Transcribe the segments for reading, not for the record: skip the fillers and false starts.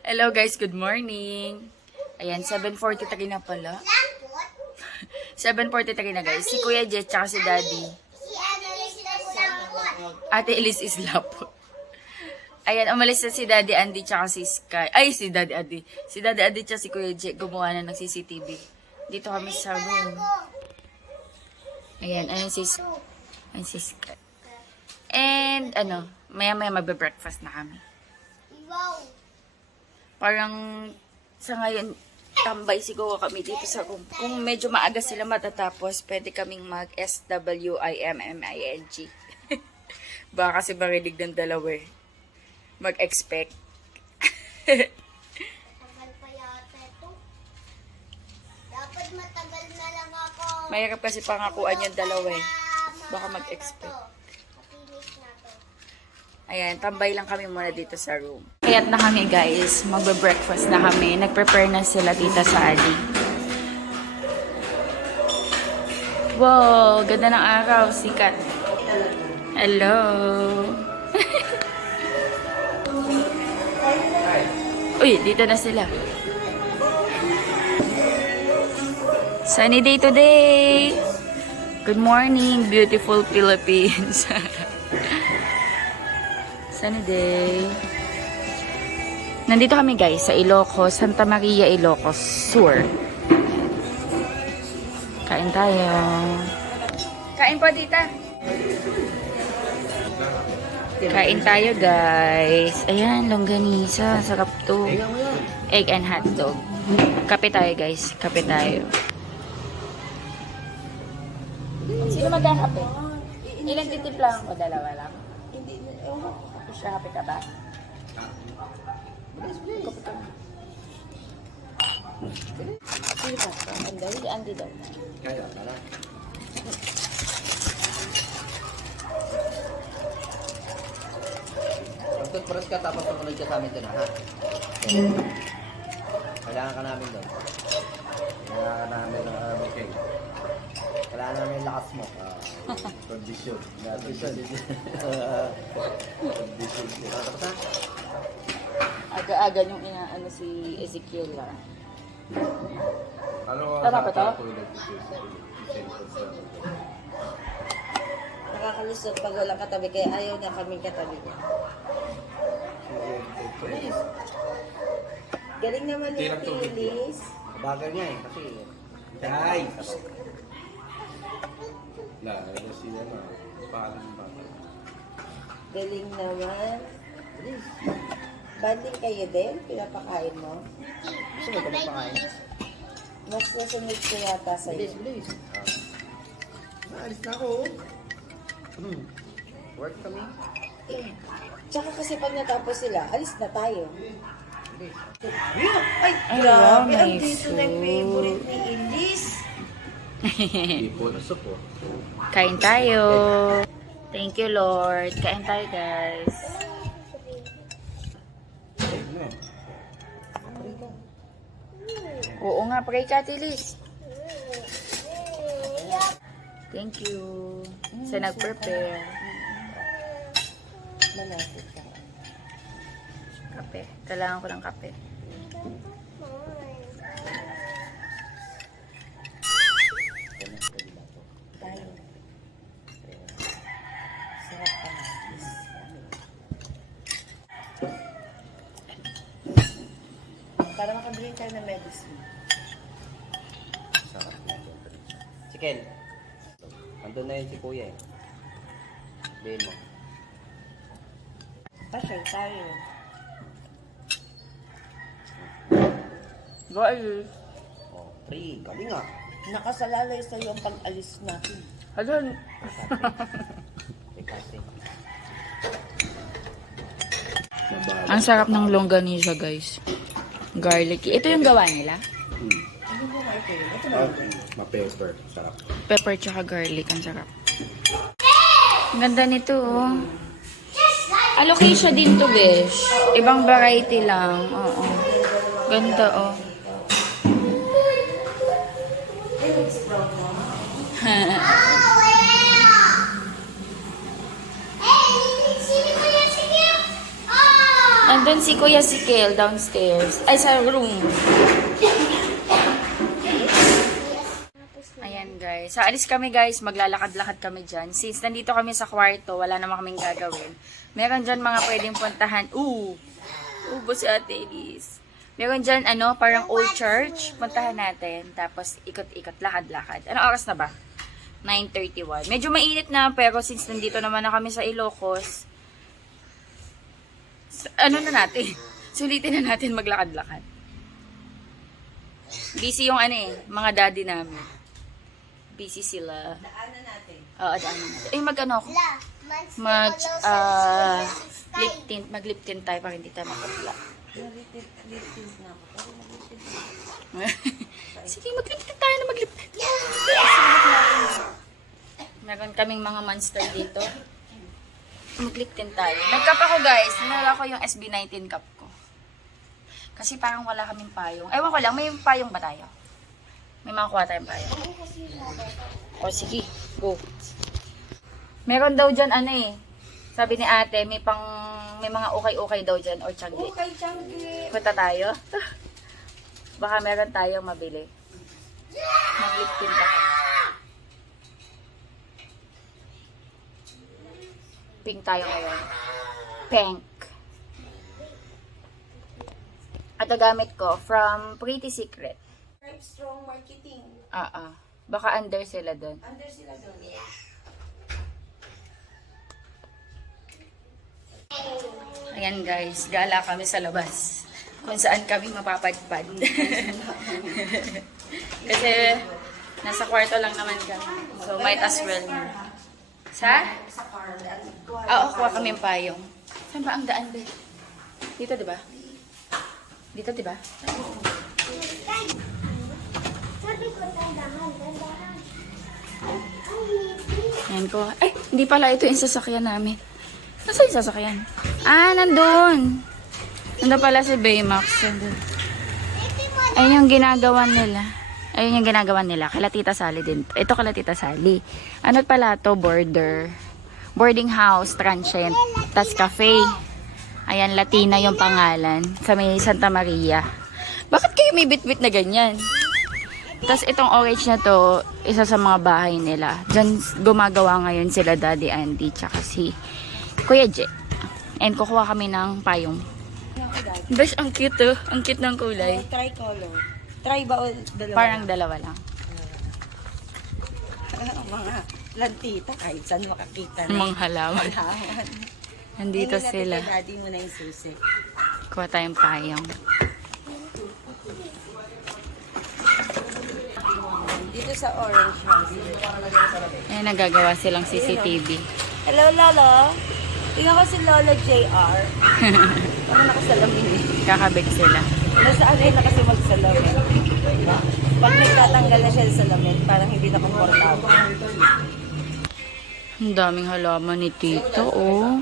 Hello guys, good morning. Ayan, 7:43 na pala. 7:43 na guys. Si Kuya Jet tsaka si Daddy. Ate Elise is lapot. Ayan, umalis na si Daddy Andy tsaka si Sky. Ay, si Daddy Andy. Si Daddy Andy tsaka si Kuya Jet gumawa na ng CCTV. Dito kami sa room. Ayan, ayun si Sky. And, maya-maya magbe-breakfast na kami. Parang, sa ngayon, tambay siguro kami dito sa room. Kung medyo maaga sila matatapos, pwede kaming mag-SWIMMING. Baka kasi marinig ng dalawa eh. Mag-expect. Matagal pa yata ito. Dapat matagal na lang ako. Mahirap kasi pangakuan yung dalawa eh. Baka mag-expect. Mapinis na to. Ayan, tambay lang kami muna dito sa room. Kaya't na kami guys, magbe-breakfast na kami. Nag-prepare na sila tita sa Adi. Wow, ganda ng araw, sikat. Hello. Uy, dito na sila. Sunny day today. Good morning, beautiful Philippines. Sunny day. Nandito kami guys sa Ilocos, Santa Maria, Ilocos Sur. Kain tayo. Kain po, tita. Kain tayo guys. Ayan, longganisa. Sarap to. Egg and hotdog. Kape tayo guys. Kape tayo. Sino magkakape? Ilang titimpla ko? Dalawa lang? Hindi. Siya, kape ka ba? Kape ka. Sino ba? Andy daw. Kaya pala. Magtutpuras ka tapos pumunod ka sa amin doon, ha? Kailangan ka namin doon. Kailangan ka namin ng okay. Kailangan namin yung lakas mo. Condition. Condition. Condition. Tapos na? Aga-aga yung inaano si Ezekiel lang. Ano Tama ba to? Nakakalusot pag walang katabi, kaya ayaw niya kaming katabi. Galing naman ni Tilis. Bagal niya eh, kasi... Guys! Ano siya na? Paalam ba? Galing naman. Banding kayo din? Pinapakain mo? Gusto mo ka magpakain? Mas nasunod ko yata sa'yo. Bilis. Naalis na ako. Work kami. Tsaka kasi pag natapos sila, alis na tayo. Ay, Ay, grabe. wow, Ang may dito na yung soup. favorite ni Elise. Ipon na soup, oh. Kain tayo. Thank you, Lord. Kain tayo, guys. Oo nga, pray ka, Tilis. Thank you. Sa nag-prepare. Malapit ka. Kape. Kailangan ko ng kape. Tayo. Sarap ka na. Para makabili tayo ng medicine. Sarap na ito. Si Ken. Andun na yun si Kuya eh. Sabihin mo. Pasyal tayo. Go, Ayus. Oh, 3. Galing ah. Nakasalalay sa iyo ang pag-alis natin. Halon. Kasi. Ang sarap ng longganisa, guys. Garlic. Ito yung gawa nila? Ano ba nga ito? Ito na. Ma-pepper. Sarap. Pepper tsaka garlic. Ang sarap. Ang ganda nito, oh. Alocasia din to, besh. Ibang variety lang. Oo. Ganda, oh. Hey, sino ko yan? Sige! Ah! Andun si Kuya Sikel downstairs. Ay, sa room. Ayan guys. So, alis kami guys. Maglalakad-lakad kami dyan. Since nandito kami sa kwarto, wala naman kaming gagawin. Meron dyan mga pwedeng puntahan. Ubo si Ate Elise. Meron dyan, parang old church. Puntahan natin. Tapos, ikot-ikot, lakad-lakad. Anong oras na ba? 9:31. Medyo mainit na, pero since nandito naman na kami sa Ilocos, sulitin na natin maglakad-lakad. Busy yung mga daddy namin. Busy sila. Daanan natin. Oo, daanan natin. Mag-ano ako? Mag-lip tint tayo para hindi tayo makapula. Nalipid na ako. Pero nalipid na. Sige, mag-lip tint tayo na mag-lip tint. Meron kaming mga monster dito. Mag-lip tint tayo. Nag-cup ako guys. Nalala ko yung SB19 cup ko. Kasi parang wala kaming payong. Ewan ko lang, may payong ba tayo? May makakuha tayong payong. O sige, go. Meron daw dyan sabi ni ate, may mga ukay-ukay daw dyan or tiyanggi. Okay, Changi. Punta tayo. Baka meron tayong mabili. Mag-lip tint ako. Pink tayo ngayon. Pink. At gamit ko from Pretty Secret. Tribe Strong Marketing. Baka under sila doon. Under sila doon. Ayan guys, gala kami sa labas. Kung saan kami mapapadpad. Kasi nasa kwarto lang naman kami. So might as well. Sa? Sa car. Kuha kami yung payong. Saan ba ang daan ba? Dito, di ba? Dito, di ba? Sabi ko, dandahan. Ayan ko. Ay, hindi pala ito yung sasakyan namin. Nasaan yung sasakyan? Nandun. Nandun pala si Baymax. Ayun yung ginagawa nila. Ayun yung ginagawa nila. Kala Tita Sally din. Ito kala Tita Sally. Ano pala to? Boarding house, transient. Tas cafe. Ayan, Latina yung pangalan. Sa may Santa Maria. Bakit kayo may bit-bit na ganyan? Tas itong orange na to, isa sa mga bahay nila. Diyan gumagawa ngayon sila Daddy Andy tsaka si Kuya J. And kukuha kami ng payong. Besh, ang cute oh. Ang cute ng kulay. Tricolor. Try ba o dalawa? Parang dalawa lang. Mga lantita kahit saan makakita na. Mga halaman. Halaman. Nandito Tingnan natin sila. kay daddy mo na yung susi. Kuha tayong payong. Dito sa orange house. Ayan, nagagawa silang CCTV. Hello, Lolo. Tingnan ko si Lolo JR. Ano nakasalamin eh. Kakabit sila. Nasaan na kasi magsalamin. Pag nagtatanggal na siya sa salamin, parang hindi na komportable. Ang daming halaman ni Tito, oh.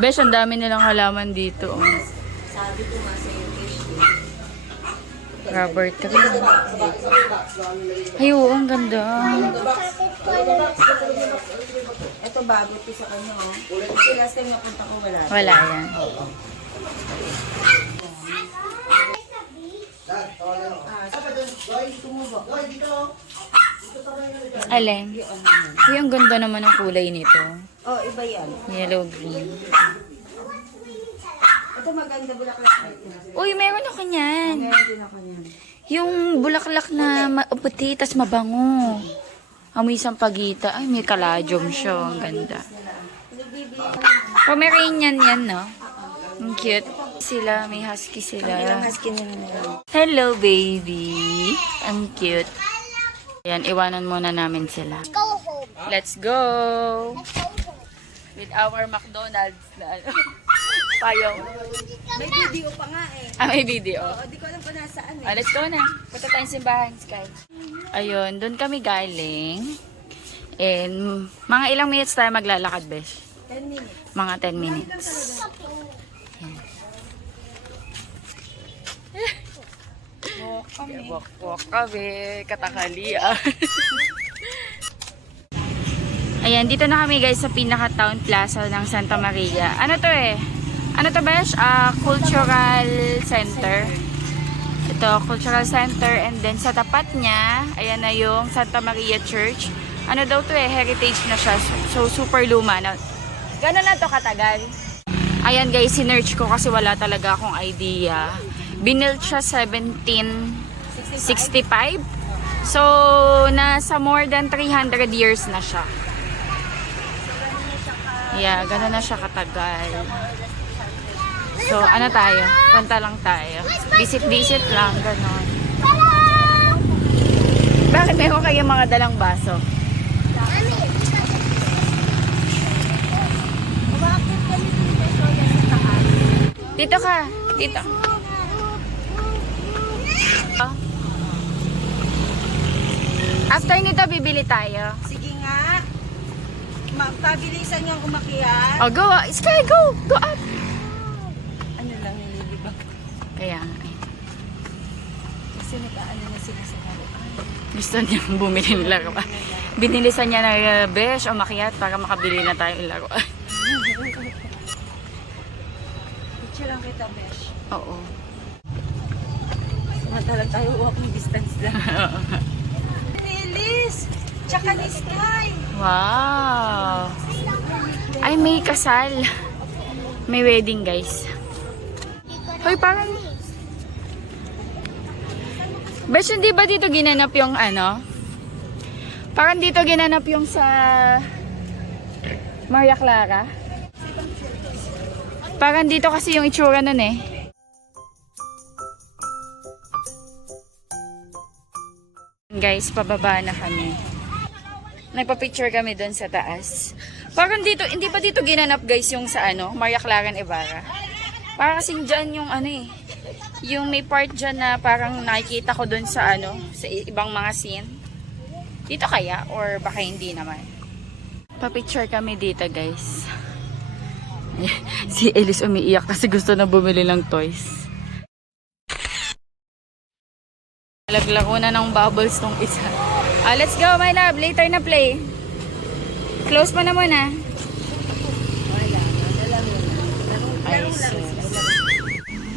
Besh, ang dami nilang halaman dito, oh. Sabi ko nga sa yung fish. Rubber tree. Ay, oo, ang ganda. Ito bago ito sa kanya, oh. Kasi last time napunta ko wala. Wala yan. Alin? Uy, ang ganda naman ang kulay nito. Oh, iba yan. Yellow green. Ito maganda bulaklak na ito. Uy, meron ako niyan. Meron din ako niyan. Yung bulaklak na puti, tas mabango. Amoy sampagita. Ay, may kalajom siya. Ang ganda. Pomeranian yan, no? Ang cute. Sila, may husky sila. Ilang husky nila meron. Hello, baby. Ang cute. Ayan, iwanan muna namin sila. Go home. Let's go! With our McDonald's na payong. May video pa nga eh. May video. Oo, di ko alam pa nasaan eh. Let's go na. Punta tayong simbahan, Sky. Ayun, doon kami galing. And mga ilang minutes tayo maglalakad, besh? 10 minutes. Mga 10 minutes. Walk kami. Katakali ah. Ayan, dito na kami guys sa pinaka-town plaza ng Santa Maria. Ano to eh? Ano to, Besh? Cultural center. Ito, cultural center. And then, sa tapat niya, ayan na yung Santa Maria Church. Ano daw to heritage na siya. So, super luma na. Gano'n na to katagal? Ayan guys, sinerch ko kasi wala talaga akong idea. Binuilt siya 1765. So, nasa more than 300 years na siya. Yeah, gano'n na siya katagal. So, ano tayo? Punta lang tayo. Visit-visit lang, gano'n. Bakit meron kayo mga dalang baso? Dito ka. Dito. After nito, bibili tayo. Sige nga. Pabilisan niyang umakyat. Oh, go. Sky, go. Go up. Ano lang nililibang. Kaya, Kasi nag-aano na sila sa karuan. gusto niyang bumili ng laruan. Binilisan niya na besh o makiat para makabili na tayo ng laruan. Picture lang kita, Besh. Oo. Samantalang tayo walking distance lang. Nilis! Tsaka ni Sky! Wow. Ay, may kasal. May wedding, guys. Hoy, parang... Besh, hindi ba dito ginanap yung ano? Parang dito ginanap yung sa... Maria Clara. Parang dito kasi yung itsura nun eh. Guys, pababa na kami. Nagpa-picture kami doon sa taas. Parang dito, hindi pa dito ginanap guys yung sa ano, Maria Clara Ibarra. Parang kasing dyan yung ano eh. Yung may part dyan na parang nakikita ko doon sa ano, sa ibang mga scene. Dito kaya? Or baka hindi naman. Pa-picture kami dito guys. Si Elise umiiyak kasi gusto na bumili ng toys. Naglaro na ng bubbles tong isa. Let's go my love, later na play. Close mo na muna. Ay, sus.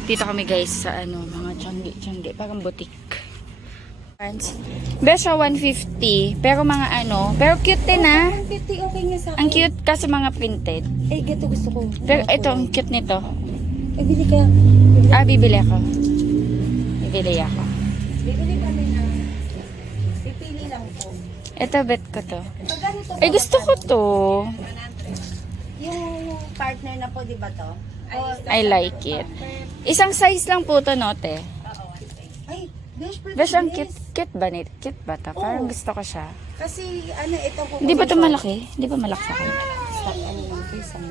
Dito kami guys sa ano, mga tiyanggi, parang boutique. Besha 150, pero mga ano, pero cute din ah. 50 okay nga sa akin. Ang cute kasi mga printed. Eh, gato gusto ko. Pero ito, ang cute nito. Eh, bili ka. Bibili ako. Bibili ako. Bibili kami na. Pipili lang po. Ito, bet ko to. Pag ganito Eh, gusto ko to. yung partner na po, di ba to? I like it. Isang size lang po to, note. Ay, Besh, Besh, ang cute. Cute ba nito? Cute ba to? Parang gusto ko siya. kasi, ano, ito po. Hindi ba to malaki? Hindi ba malaki sa akin? Ano lang po, isang,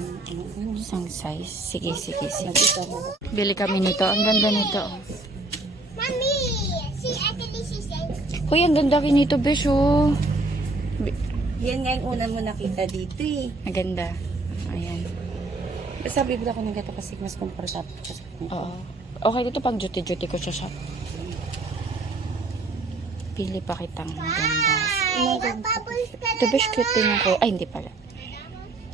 Isang size. Sige. Bili kami nito. Ang ganda nito. Mommy, see, actually she said, Hoy, ang ganda rin nito, Besh, oh. Yan nga yung una mo nakita dito eh. Ang ganda. Ayan. Basta bibili ako ng gato kasi mas comfortable ko sa akin. Oo. Okay, dito pag duty-duty ko siya shop. Pili pa kitang maganda. bubbles ka Ito, Besh, cute din yung kulay. Ay, hindi pala.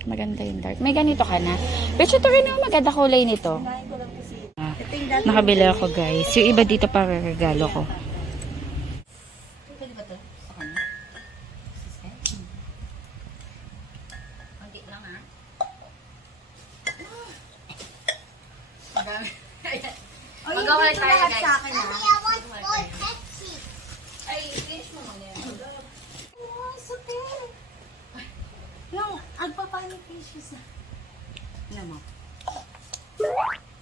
Maganda yung dark. May ganito ka na. Besh, ito rin ang maganda kulay nito. Ito yung dati. Nakabili ako, guys. Yung iba dito para regalo ko. Pwede ba to? Sa kanya? Kunti lang ha. Mag-awal tayo guys. Sa akin Mommy, ha. I want more Pepsi. Ay, finish mo muna yan. Oh, super. Yung agpapanic fishes na. Ano mo?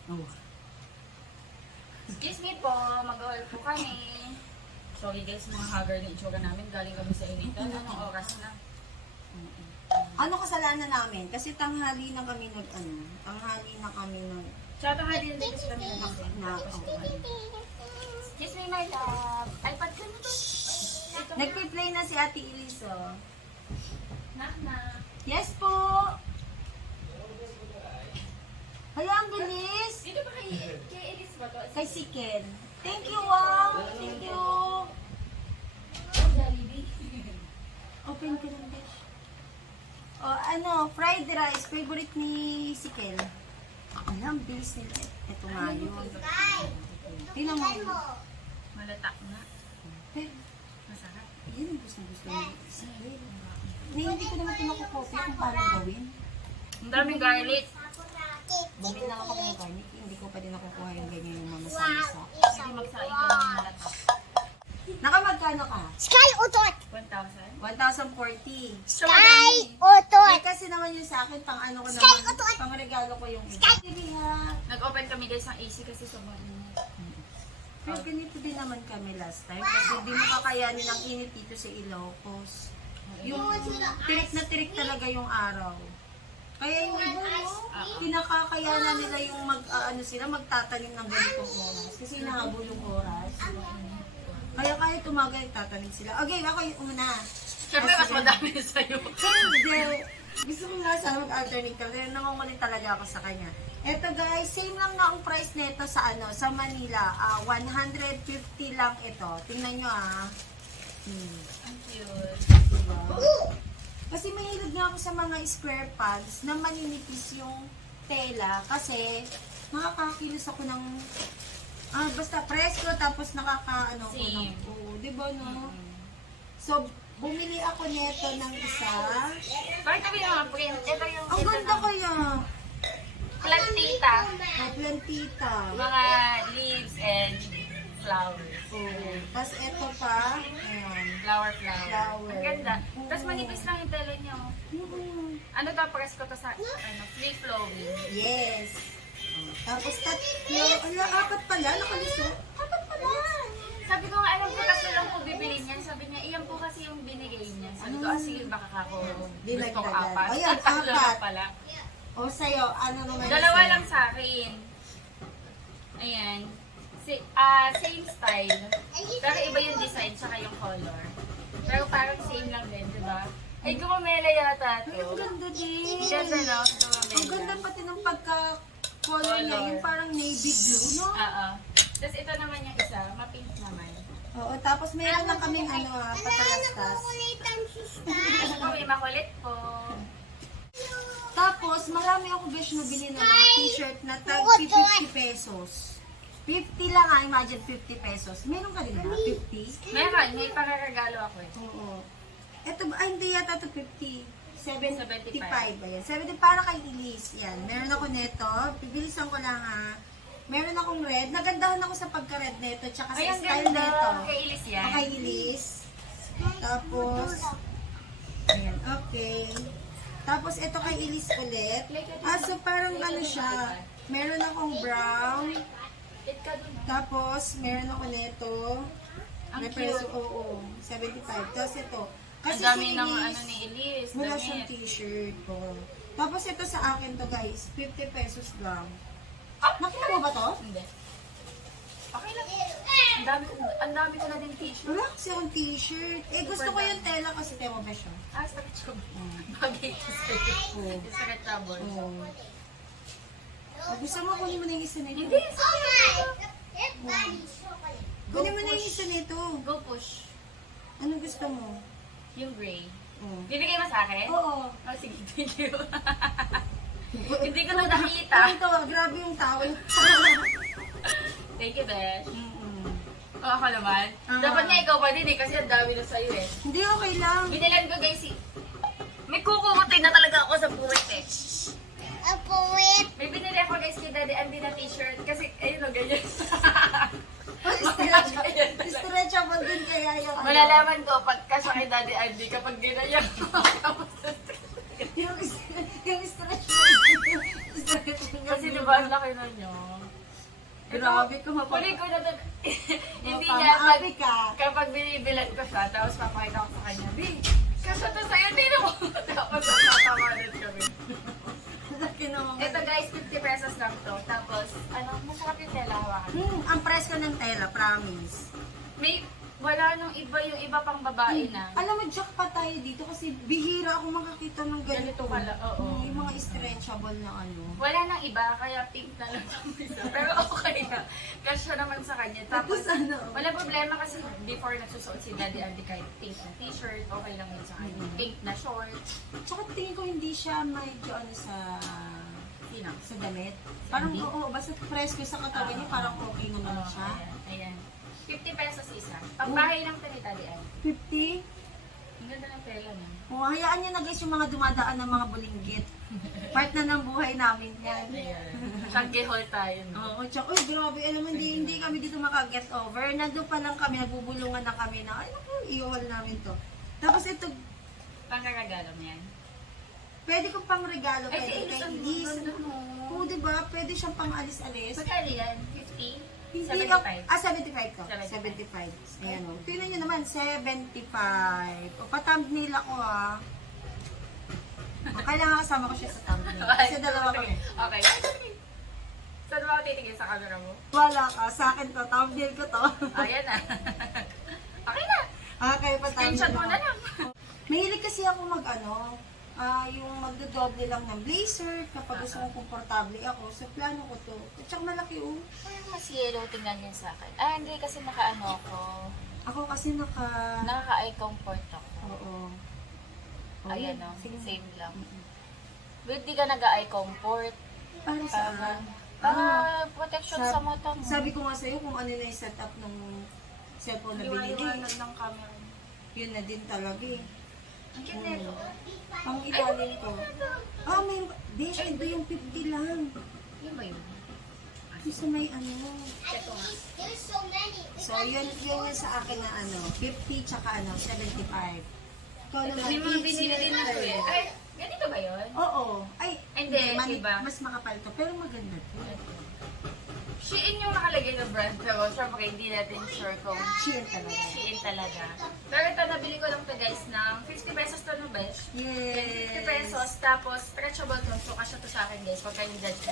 Oh. Excuse me po, mag-awal po kami. Sorry guys, mga haggard na itsura namin. Galing kami sa initan. Anong oras na? Ano kasalanan namin? Kasi tanghali na kami tanghali na kami Tsaka nga din kasi kami Excuse me, my love. iPad ko na to. Nagpe-play na si Ate Elise, oh. Knock. Yes po! Hala, ang bilis! Dito ba kay Elise ba to? Kay Sikel. Thank you, wow! Thank you! Open ko lang, Besh. Oh, fried rice. Favorite ni Sikel. Alam, ang bilis nila. Ito nga yun. Tingnan mo. Malatak na. Pero, Masarap. yun ang gusto niya. Hindi ko naman pinakukopy kung paano gawin. Ang daming garlic. Bumili lang ako ng garlic. Hindi ko pa din nakukuha yung ganyan yung mga samsa. Hindi magsaing ka ng malatak. Nakamagkano ka? Sky Utot! 1,000? 1,040. Sky Utot! Eh, kasi naman yun sa akin, pang ano ko Sky naman, Utot! pang regalo ko yung iba. Nag-open kami guys ng AC kasi sobrang init. Pero ganito din naman kami last time kasi di mo kakayanin ang init dito sa Ilocos. Yung tirik talaga yung araw. Kaya yung iba, pinakakayanan nila yung magtatanim ng ganitong oras. Kasi nahabol yung oras. Kaya kahit umaga tatanim sila. Okay, ako yung una. Siyempre mas madami sa'yo. Hindi. Gusto ko nga sana mag-alternate ka. Pero nangungulit talaga ako sa kanya. Eto guys, same lang na ang price nito sa sa Manila. 150 lang ito. Tingnan nyo Ang cute. Kasi mahilig nga ako sa mga square pants na maninipis yung tela. Kasi makakakilos ako ng basta presko tapos nakaka-ano ko ng... Same. Oo, di ba no? So, bumili ako nito ng isa. Bakit kami yung print? Ito yung... Ang ganda kaya. Plantita. Plantita. Mga leaves and flowers. Oo. Tapos ito pa. Ayan. Flower. Flower. Ang ganda. Tapos manipis lang yung tela niyo. Ano to? Press ko to sa free flowing. Yes. Tapos tatlo. Ala, apat pala. Nakalusot. Apat pala. Sabi ko nga, alam ko kasi lang po bibili niyan. Sabi niya, iyan po kasi yung binigay niya. Sabi ko, sige, baka ako gusto ko apat. Ayan, Tatlo na apat. pala. O sa'yo, ano naman? Dalawa sa'yo? lang sa akin. Ayan. Same style. Pero iba yung design tsaka yung color. Pero parang same lang din, di ba? Ay, gumamela yata Ay, ang to. ganda din. Ganda, no? Ang ganda Gumamela. pati ng pagka-color niya. Color. Yung parang navy blue, no? Oo. Tapos ito naman yung isa, ma-pink naman. Oo, tapos meron lang kaming patalastas. Nakukulitan si Sky. Ano po, may makulit po. Tapos, marami ako besh na bili ng mga t-shirt na tag 50 pesos. 50 lang imagine 50 pesos. Meron ka rin ba? 50? Meron, may pakaregalo ako eh. Oo. Ito ba? Ay, hindi yata ito 50. 75. 75. Ayan. 70 para kay Elise. Yan. Meron ako neto. Bibilisan ko lang Meron akong red. Nagandahan ako sa pagka-red neto. Tsaka Ay, sa ang style ganda. neto. Kay Elise yan. Kay Elise. Tapos, ayan. Okay. Tapos, ito kay Elise ulit. So parang siya. Meron akong brown. It ka dun. Tapos, meron ako neto. Ang May cute. preso, oo, 75. Tapos ito. Ang Kasi dami si ng Elise, ano ni Elise. wala siyang Damit. t-shirt. Oo. Tapos ito sa akin to guys, 50 pesos lang. Ah! Nakita mo ba to? Hindi. Okay lang. Ang dami ko na din t-shirt. Wala kasi akong t-shirt. Eh, gusto ko yung tela kasi temo ba siya? Stretch ko. Bagay ko sa'yo. Oo. Stretchable. Oo. Gusto mo kunin mo na yung isa nito? Hindi. Oh my! Kunin mo na yung isa nito. Go push. Ano gusto mo? Yung gray. Oo. Bibigay mo sa akin? Oo. Oh, sige, thank you. Hindi ko na nakita. Ito, grabe yung towel. Thank you, Besh. Mm-mm. O, ako naman. Ah. Dapat nga ikaw pa din eh, kasi ang dami na sa'yo eh. Hindi, okay lang. Binilan ko guys may kukukutin na talaga ako sa puwit eh. Apuwit! May binili ako guys kay Daddy Andy na t-shirt kasi ayun o ganyan. Stretchable din kaya yung Malalaman ko pagka siya kay Daddy Andy kapag ginayang ko. Tapos yung stretch kasi diba ang laki na nyo. Grabe ka mapapag... Huli ko na doon. Hindi Tama, niya happy ka. kapag binibilan ko siya, tapos papakita ko sa kanya, Bi, kasi to sa'yo, tino mo. Tapos natatawanan kami. Laki naman. Ito guys, 50 pesos lang to. Tapos, masarap yung tela hawakan. Ang presko ng tela, promise. Wala nung iba, yung iba pang babae na. Alam mo, jackpot tayo dito kasi bihira ako makakita ng ganito. Ganito pala, oo. Yung mga stretchable na Wala nang iba, kaya pink na lang ang isa. Pero okay na. Kasya naman sa kanya. Tapos, wala problema kasi before nagsusuot si Daddy Andy kahit pink na t-shirt, okay lang yun sa kanya. Pink na shorts. Tsaka tingin ko hindi siya medyo sa Sino? Sa damit. Parang oo, basta presko sa katawan niya, parang okay naman siya. Ayan. 50 pesos isa. Pagbahay ng tinitalian. 50? Ang ganda ng tela na. O, hayaan niyo na guys yung mga dumadaan ng mga bulinggit. Part na ng buhay namin yan. Shaggy haul tayo, no? Oo, tsaka, uy, grabe, alam mo, hindi kami dito maka-get over. Nandun pa lang kami, nagbubulungan na kami na, ay, naku, i-haul namin to. Tapos ito, Pangregalo mo yan. pwede kong pang regalo, Ay, pwede si kay Ilis, Ilis. ang ganda mo. Oo, diba? Pwede siyang pang alis-alis. Magkano yan? 50? Hindi 75. ka, 75 to. 75. 75. Ayan o. Tingnan nyo naman, 75. O, pa-thumbnail ako ha. O, kailangan kasama ko siya sa thumbnail. Kasi dalawa kami. Okay. Saan mo ako titigil sa camera mo? Wala ka, sa akin to, thumbnail ko to. Ayan na. Okay na. Okay, pa-thumbnail Screenshot mo na lang. Mahilig kasi ako yung magdodoble lang ng blazer kapag gusto kong komportable ako. So, plano ko to. At saka malaki oh. Parang mas yellow tingnan yan sa akin. Ah, hindi kasi naka-ano ako. Ako kasi Nakaka-eye comfort ako. Oo. Ayan o. Sige. Same lang. But di ka nag-eye comfort. Para saan? Para protection sa mata mo. Sabi ko nga sa'yo kung ano na yung setup ng cellphone na binili. Liwanag ng camera mo. Yun na din talaga eh. Ang cute nito. Ang italin ko. Ah, may... Besh, ito yung 50 lang. Yun ba yun? Yung sa may ano. Ito nga. There's so many. So, yun yung sa akin na 50 tsaka 75. Ikaw Ito, naman, may mga it's binili din ako eh. Ay, ganito ba yun? Oo. Ay, Hindi, iba. mas makapal to. Pero maganda to. Shein yung nakalagay na brand. Pero syempre hindi natin sure kung Shein talaga. Shein talaga. Pero ito, nabili ko lang to guys ng 50 pesos to no besh. Yes. 50 pesos, tapos stretchable to. So, kasya to sa akin guys. Huwag kayong judge ko.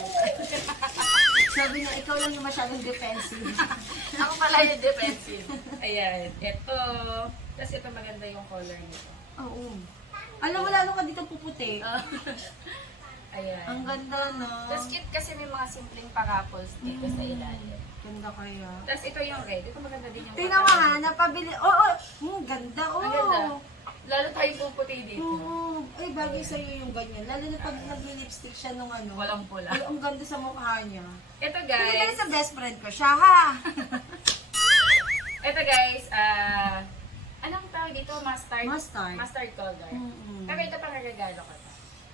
Sabi niya, ikaw lang yung masyadong defensive. Ako pala yung defensive. Ayan. Ito. Tapos ito maganda yung color nito. Oo. Alam mo, lalo ka dito puputi. Ayan. Ang ganda, no? Tapos cute kasi may mga simpleng paraples dito sa ilalim. Ganda kaya. Tapos ito yung red. Ito maganda din yung Tingnan mo ha, napabili. Oo, ganda, oo. Ang ganda. Lalo tayo puputi dito. Oo. Ay, bagay sa'yo yung ganyan. Lalo na pag nag-lipstick siya nung ano. Walang pula. Ay, ang ganda sa mukha niya. Ito Pinagay guys. sa best friend ko siya, ha? Ito guys. Anong tawag dito? Mustard? Mustard. Mustard color. Mm-mm. Pero ito pang regalo ko.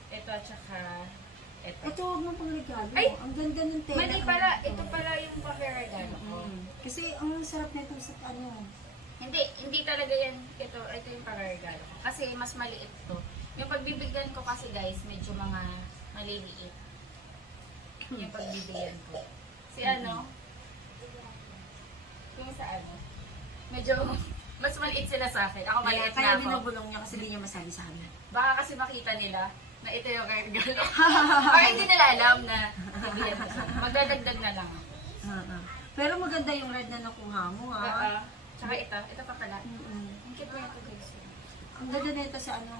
Ito at saka ito. Ito, huwag mo pang regalo. Ay! Ang ganda ng tela. Mali pala. Ito pala yung pang regalo ko. Kasi ang sarap na ito sa ano. Hindi talaga yan. Ito yung pang regalo ko. Kasi mas maliit to. Yung pagbibigyan ko kasi guys, medyo mga maliliit. Yung pagbibigyan ko. Si ano? Yung sa ano? Medyo mas maliit sila sa akin. Ako maliit Kaya na ako. binubulong niya kasi hindi niya masabi sa amin. Baka kasi makita nila na ito yung regalo. Or hindi nila alam na bibigyan ko siya. Magdadagdag na lang. Pero maganda yung red na nakuha mo, ha? Tsaka ito pa pala. Mm-mm. Ang cute mo ito guys. Ang ganda na ito sa ano.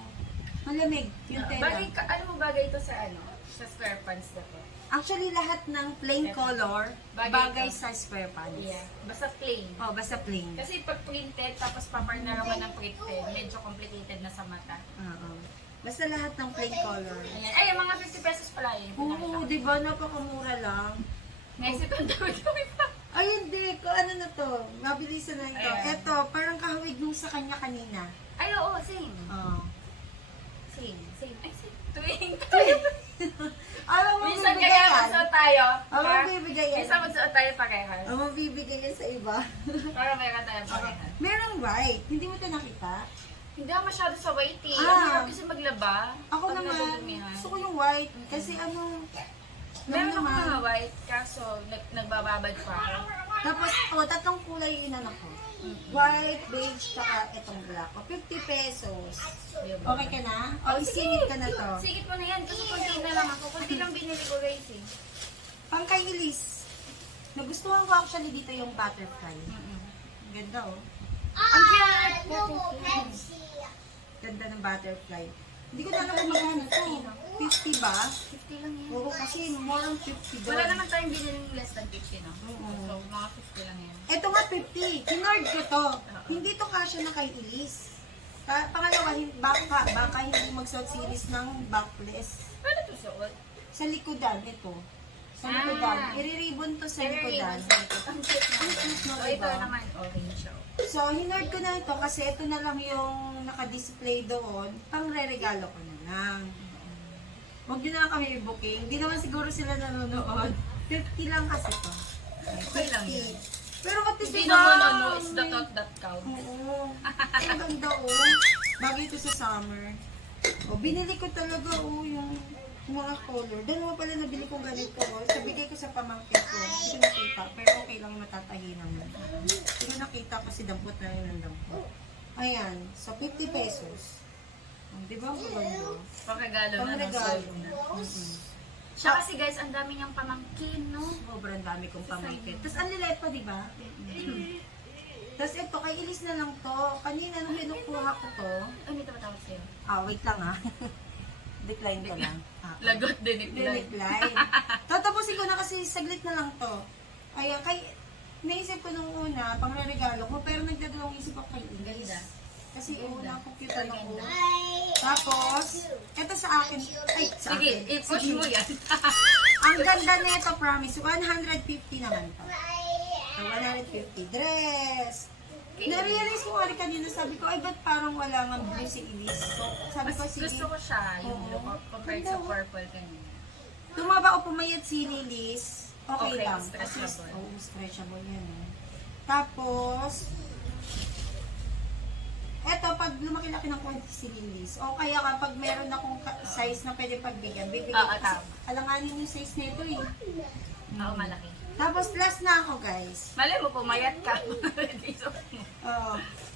Malamig, yung tela. Bagay ka, ano mo bagay ito sa ano? Sa square pants na to. Actually, lahat ng plain color, Bagay bagay ito. sa square pants. Yeah. Basta plain. Oh, basta plain. Kasi pag printed, tapos paparnarawan ng printed, medyo complicated na sa mata. Oo. Basta lahat ng plain color. Ayan. Ay, mga 50 pesos pala yun. Oo, di ba? Napakamura lang. Naisip ang dami pa. Ay, hindi. Ano na to? Mabilisan na ito. Ayan. Ito, parang kahawig nung sa kanya kanina. Ay, oo, same. Oh. Same. Ay, same. Tuwing. Alam mo, Minsan bibigay kaya yan. magsuot tayo. Alam ha? mo, bibigay yan. Minsan magsuot tayo parehas. Ang mabibigay yan sa iba. Para mayroon tayo parehas. Merong white. Hindi mo ito nakita? Hindi ako masyado sa white eh. Ah. Ang hirap kasi maglaba. Ako pag naman, nadudumihan. gusto ko yung white. Kasi ano, Meron ako naman. mga white, kaso nagbababad pa ako. Tapos, tatlong kulay yung inano ko. White, beige, tsaka itong black. 50 pesos. Okay ka na? O, isingit ka na to. Sigit mo na yan, kasi konti na lang ako. Konti lang binili ko guys eh. Pang kay Elise. Nagustuhan ko actually dito yung butterfly. Ang ganda oh. Ang cute! No, Pepsi. Ganda ng butterfly. Hindi ko na alam kung magkano to. 50 ba? 50 lang yan. Oo, kasi more than 50 doon. Wala naman tayong binili less than 50, no? Oo. So, mga 50 lang yan. Ito nga 50. Kinord ko to. Hindi to kasya na kay Elise. Pangalawa, baka hindi magsuot si Elise ng backless. Paano ito suot? Sa likodan, ito. Sa likodan. I-ribbon to sa likodan. Ang cute na. Oh, Ito naman, orange siya. So, hinord ko na ito kasi ito na lang yung naka-display doon. Pang re-regalo ko na lang. Huwag nyo na lang kami i-booking. Hindi naman siguro sila nanonood. 50 lang kasi to. Okay lang yan. Pero pati Hindi diba, naman ano, it's the thought that counts. Oo. Ang ganda Bagay ito sa summer. Binili ko talaga yung mga color. Dalawa pala nabili kong ganito. So, bigay ko sa pamangkin ko. Hindi ko nakita. Pero okay lang, matatahi naman. Hindi ko nakita kasi dampot na rin ng dampot. Ayan. So, 50 pesos. Di ba ang maganda? Pang-regalo na. Pang-regalo no? na. Siya kasi guys, ang dami niyang pamangkin, no? Sobrang dami kong pamangkin. Tapos ang lilit pa, di ba? Tapos ito, kay Elise na lang to. Kanina nung kinukuha ko to. Ano ito matawag sa'yo? Wait lang Decline ko lang. Lagot din, Decline. Tatapusin ko na kasi saglit na lang to. Ayan, naisip ko nung una, pang regalo ko, pero nagdadalawang isip ako kay Elise. Kasi una ko kita na ko. Tapos, ito sa akin. Ay, sa Sige, akin. i-push mo yan. Ang ganda nito, promise. 150 naman to. 150 dress. Na-realize ko nga rin kanina, sabi ko, ay ba't parang wala nga blue si Elise? So, sabi ko, sige. Gusto ko siya, yung Oo. blue compared sa purple kanina. Tumaba o pumayat si Elise, okay Okay, lang. stretchable. Stretchable yan. Tapos, eto, pag lumaki-laki ng konti si Lilis, o kaya kapag meron akong size na pwede pagbigyan, bibigyan ko. Kasi alanganin yung size nito eh. Oo, malaki. Tapos last na ako guys. Malay mo, pumayat ka.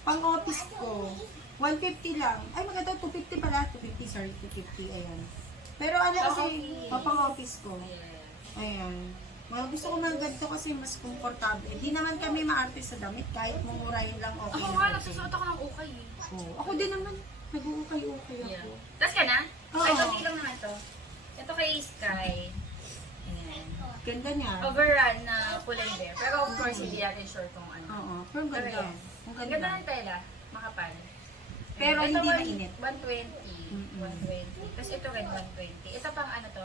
Pang-office ko, 150 lang. Ay maganda, 250 pala. 250, sorry, 250. Ayan. Pero ano kasi, pang-office ko. Ayan. Gusto ko ng ganito kasi mas komportable. Hindi naman kami maarte sa damit. Kahit mumurahin lang okay. Ako nga, nagsusuot ako ng ukay eh. Ako din naman. Nag-uukay-ukay ako. Tapos ka na? Oo. Ay, konti lang naman to. Ito kay Sky. Ayan. Ganda niya. Overrun na kulay bear. Pero of course, hindi natin sure kung ano. Oo. Pero Pero ganda. yan. Ang Ang ganda. ganda ng tela. Makapal. Pero Ito, hindi mainit. 120. 120. Tapos ito rin 120. Ito pang ano to?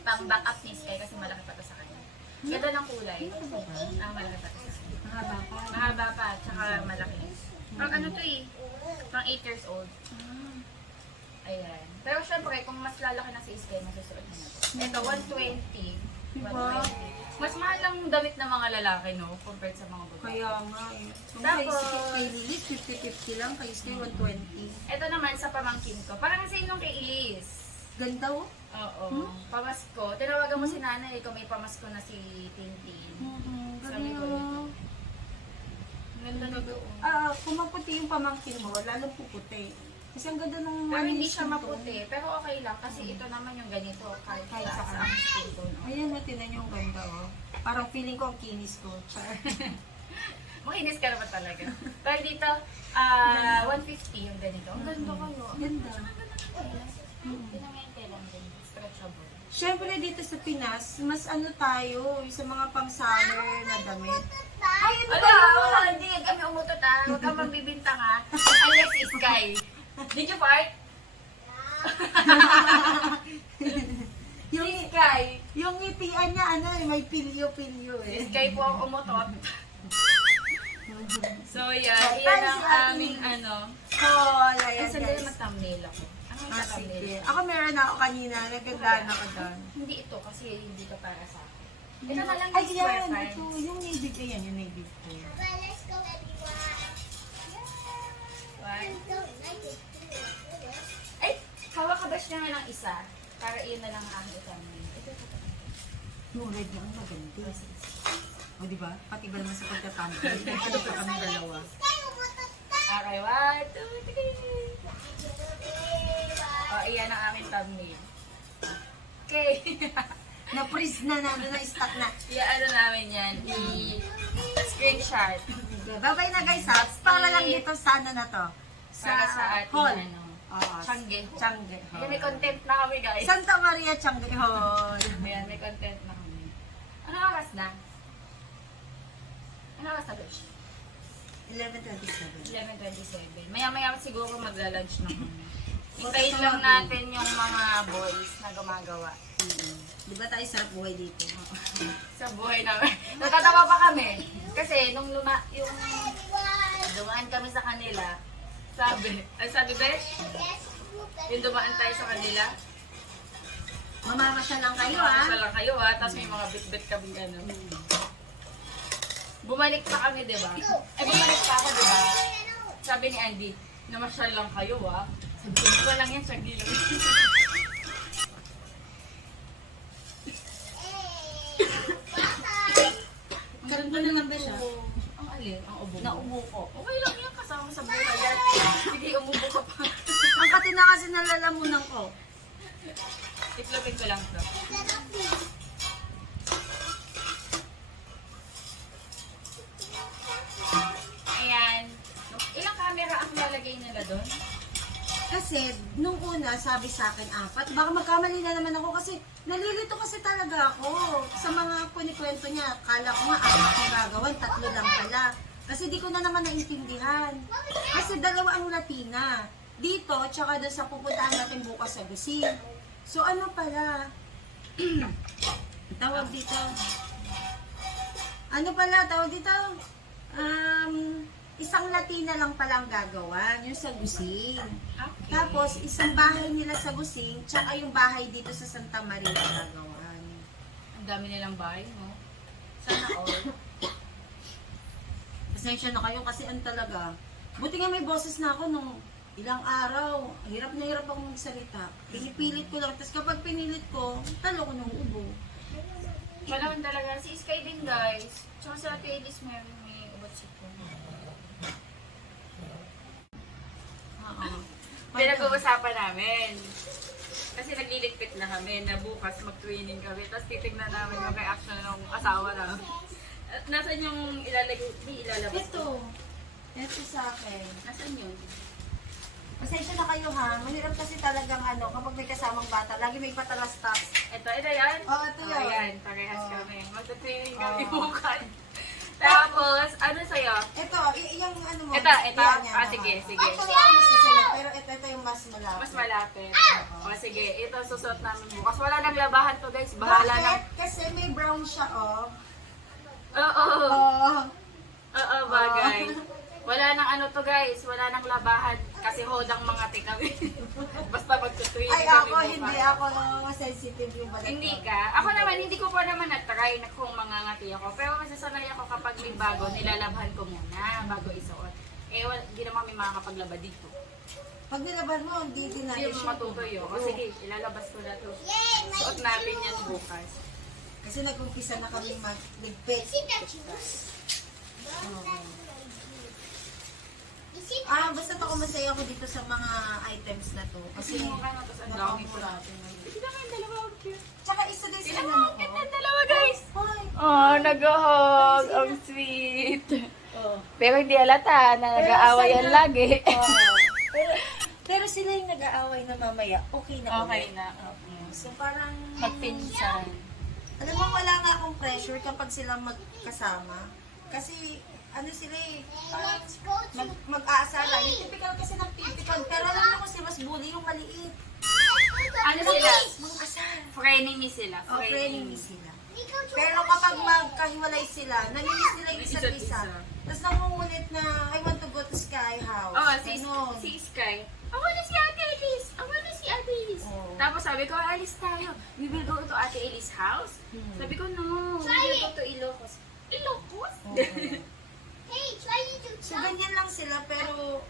Pang back up ni Sky kasi malaki pa to sa kanya. Ganda ng kulay. Malaki pa to sa kanya. Mahaba pa. Mahaba pa, tsaka malaki. Pang ano to eh? Pang 8 years old. Ayan. Pero syempre, kung mas lalaki na si Sky, masusuot na to. Ito, 120. 120. Mas mahal lang damit ng mga lalaki, no? Compared sa mga babae. Kaya nga eh. Kung Tapos, kay Lilis, 50-50 lang. Kay Sky, 120. ito naman sa pamangkin ko. Parang sa inong kay Elise. Ganda oh. Oo. Pamasko. Tinawagan mo si nanay kung may pamasko na si Tintin. Sabi ko ito. Ang ganda nito. Kung maputi yung pamangkin mo, lalong puputi. Kasi ang ganda ng Pero hindi manis siya nito. maputi. Pero okay lang kasi ito naman yung ganito. Kahit sa ang skin tone. Ayan, tinan niyo ang ganda oh. Parang feeling ko ang kinis ko. Char. Makinis ka naman talaga. Pero dito, 150 yung ganito. Ang ganda kayo. Ganda. Ang ganda ng tela. Tingnan mo yung tela din. Stretchable. Siyempre dito sa Pinas, mas ano tayo, sa mga pang-summer na damit. Ay, ano ba Wala, yun? hindi kami umutot ha. Huwag kang mambibintang ha. Unless is Sky. Did you fart? Yung, Si Sky. yung ngitian niya, ano eh, may pilyo-pilyo Si eh. Sky po ang umutot. So yan, yan ang aming ano. Call, Ay, ayan sandali guys. mag-thumbnail ako. Ano yung thumbnail? Sige. Ako meron na ako kanina, nagandaan ako doon. Hindi ito kasi hindi ka para sa akin. Ito na lang Ay, yung square yan, pants. ito, yung navy ko yan, yung navy ko. Well, let's go everyone. One. Don't like it. Ay, hawak-kabash na nga ng isa. Para iyon na lang ang aking thumbnail. Ito. Yung red na ang maganda. O, diba? Pati ba naman sa pagtatambay? Ano pa kami dalawa? Okay, 1, 2, 3. Oh, iyan ang aming thumbnail. Okay. Na-freeze na namin, na-stuck na. Ano namin yan, i-screenshot. Bye-bye na guys ha. Para lang dito sa ano na to. Para sa ating hall. ano, Oo. Changi. Changi Ayan, may Hall. content na kami guys. Santa Maria Changi Hall. Ayan, may content na kami. Ano oras na? Ano oras na, Lush? 11:27. 11:27. Maya-maya siguro magla-lunch na kami. Hintayin lang natin yung mga boys na gumagawa. Di ba tayo sarap buhay dito? Sa buhay namin. Natatawa pa kami. Kasi nung dumaan kami sa kanila, sabi Besh, yung dumaan tayo sa kanila, Mamamasya lang kayo, Isa lang kayo tapos may mga bit-bit kami gano'n. Bumalik pa kami, di ba? Bumalik pa ako, di ba? Sabi ni Andy, namasyal lang kayo Sabi ko, di ba lang yan, sagli lang. Ganda naman ba siya? Ang alin? Ang ubo mo? Naubo ko. Okay lang yan, kasama sa buhay yan. Sige, umubo ka pa. Ang katina kasi nalalamunan ko. Itlapin ko lang to. Ayan. Ilang camera ang lalagay nila doon? Kasi, nung una, sabi sa akin 4. Baka magkamali na naman ako kasi nalilito kasi talaga ako. Sa mga kunikwento niya, kala ko nga 4 ang gagawin, 3 lang pala. Kasi di ko na naman naintindihan. Kasi 2 ang Latina. Dito, tsaka doon sa pupuntahan natin bukas sa Gusing. So ano pala? Tawag dito. Ano pala, tawag dito? Isang Latina lang pala ang gagawa, yung sa Gusing. Okay. Tapos, isang bahay nila sa Gusing, tsaka yung bahay dito sa Santa Maria gagawan. Ang dami nilang bahay, no? Sana all. Pasensya na kayo kasi ang talaga. Buti nga may boses na ako nung ilang araw. Hirap na hirap akong magsalita. Pinipilit ko lang. Tapos kapag pinilit ko, talo ko ng ubo. Malawin talaga. Si Sky din, guys. Tsaka si Ate Elise may ubat siko. Oo. Pinag-uusapan namin. Kasi nagliligpit na kami na bukas mag-training kami. Tapos titignan namin yung reaction ng asawa na. At nasan yung ilalabas ko? Ito sa akin. Nasaan yun? Pasensya na kayo ha. Mahirap kasi talagang kapag may kasamang bata, lagi may patalastas. Ito yan? Oo, ito yun. Ayan, parehas Oo. kami. Magta-training kami Oo. bukas. Tapos, ano sa'yo? Ito, yung ano mo. Ito. yan, yan, Sige, naman. sige. Ito yung mas sa'yo, pero ito yung mas malapit. Mas malapit. O sige, ito susuot namin bukas. Wala nang labahan to, guys. Bahala na. Bakit? Kasi may brown siya, Oo. Oh. Oo, bagay. Wala nang ano to, guys. Wala nang labahan. Kasi hodang mga kami. Basta magtutuloy Ay, kami ako, bukas. hindi ako sensitive yung balat. Hindi ka. Ako naman, hindi ko pa naman na-try na kung mangangati ako. Pero masasanay ako kapag may bago, nilalabhan ko muna bago isuot. Hindi naman may makakapaglaba dito. Pag nilaban mo, hindi din Hindi natin mo siya. matutuyo. O sige, ilalabas ko na to. Suot natin yan bukas. Kasi nag-umpisa na kami mag-ligpit. Basta ako masaya ako dito sa mga items na to. Kasi Kasi mukha na to sa dami ko. nakamura. Sila may dalawa ang cute. Tsaka isa din Sila sa mga ano ang cute ko. na dalawa, guys. Hoy! Oh, nag-hug. Ang sweet. Oh. Pero hindi halata na nag-aawayan sana- lagi. Pero sila yung nag-aaway na mamaya, okay na Okay ulit. na. So parang, Magpinsan. alam mo, wala nga akong pressure kapag sila magkasama. Kasi, ano sila parang mag-aasala. Yung typical kasi ng typical. Pero alam mo kasi mas bully yung maliit. Ano sila? Mag-asal. Frenemy sila. O, frenemy sila. Pero kapag magkahiwalay sila, namimiss nila yung isa't isa. Tapos nangungulit na, I want to go to Sky House. Oh, Ganon. si Sky. I wanna si Ate Elise. I wanna si Ate Elise. Oh. Tapos sabi ko, alis tayo. We will go to Ate Elise's house. Sabi ko, no. We will go to Ilocos. Ilocos? So, ganyan lang sila, pero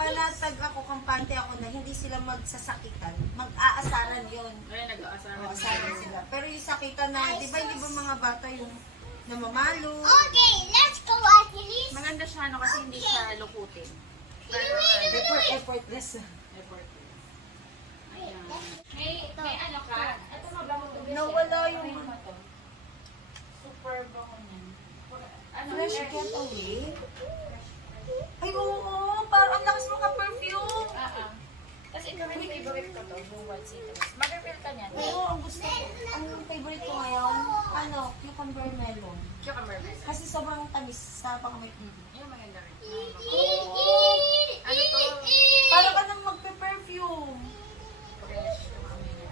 palatag ako, kampante ako na hindi sila magsasakitan. Mag-aasaran yun. Ay, nag-aasaran. Asaran sila. Pero yung sakitan na, di ba mga bata yung namamalo? Maganda siya, ano, kasi hindi siya lukutin. Effortless. Effort. Ayan. May ano ka? Ito mabango to. Nawala yung Ano to? Super bango niyan. Ano? fresh getaway. Ay, oo, parang ang lakas mo ka-perfume. Kasi ikaw rin favorite ko to, yung white citrus. Mag-refill ka niyan. Oo, ang gusto ko. Ang favorite ko ngayon, cucumber melon. Cucumber mess. Kasi sobrang tamis sa pangamay. Yung maganda rin. Ano to? Para ka nang magpe-perfume. Fresh yung amoy niya.